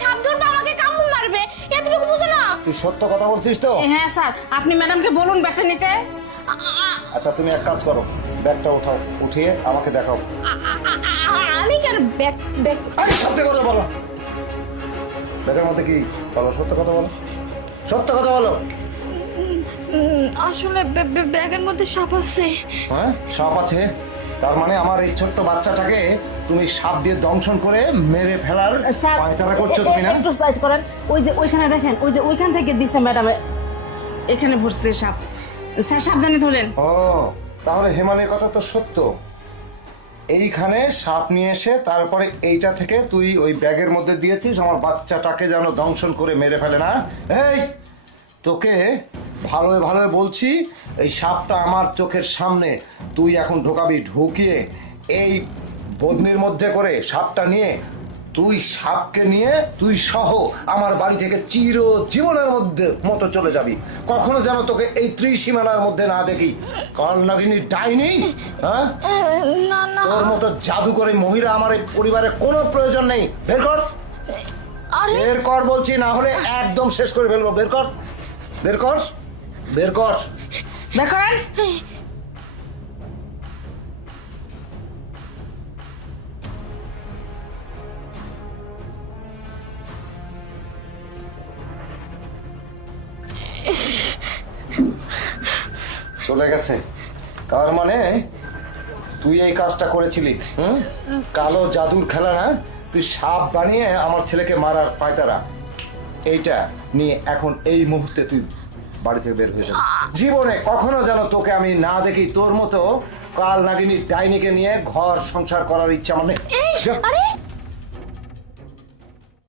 সাপ ধরবে আমাকে কামড় মারবে এতটুকু বুঝো না? তুই সত্য কথা বলছিস তো? হ্যাঁ স্যার, আপনি ম্যাডামকে বলুন ব্যাগটা নিতে। আচ্ছা তুমি এক কাজ করো, ব্যাগটা উঠাও, উঠিয়ে আমাকে দেখাও। আমি কেন ব্যাগ ব্যাগ আরে সত্য কথা বলো, ব্যাগের মধ্যে কি? বলো, সত্য কথা বলো, সত্য কথা বলো। আসলে ব্যাগের মধ্যে সাপ আছে। হ্যাঁ সাপ আছে? তার মানে আমার এই ছোট্ট বাচ্চাটাকে তুমি সাপ দিয়ে দংশন করে মেরে ফেলার স্যার পায়তারা করছো তুমি না? একটু সাইড করেন, ওই যে ওইখানে দেখেন, ওই যে ওইখান থেকে দিছে ম্যাডাম, এখানে ভরছে সাপ। স্যার সাবধানে ধরেন। ও তাহলে হেমানের কথা তো সত্য। এইখানে সাপ নিয়ে এসে তারপরে এইটা থেকে তুই ওই ব্যাগের মধ্যে দিয়েছিস আমার বাচ্চাটাকে যেন দংশন করে মেরে ফেলে না? এই তোকে ভালোই ভালোই বলছি, এই সাপটা আমার চোখের সামনে তুই এখন ঢোকাবি, ঢুকিয়ে এই বদনির মধ্যে করে সাপটা নিয়ে তুই সাপকে নিয়ে তুই সহ আমার বাড়ি থেকে চিরজীবনের মধ্যে মতো চলে যাবি। কখনো যেন তোকে এই ত্রিসীমানার মধ্যে না দেখি। কাল নাগিনী ডাইনি, হ্যাঁ? না না তোর মতো জাদু করে মহিলা আমার এই পরিবারে কোনো প্রয়োজন নেই। বের কর, আরে বের কর বলছি, না হলে একদম শেষ করে ফেলবো। বের কর, বের কর, বের কর। বের করেন। চলে গেছে। তার মানে তুই এই কাজটা করেছিলি, হুম? কালো জাদুর খেলা না? তুই সাপ বানিয়ে আমার ছেলেকে মারার পায়তারা, এইটা নিয়ে এখন এই মুহূর্তে তুই বাড়ি থেকে বের হয়ে যাবি। জীবনে কখনো যেন তোকে আমি না দেখি তোর মতো কাল নাগিনী ডাইনিকে নিয়ে ঘর সংসার করার ইচ্ছা আমার নেই। আরে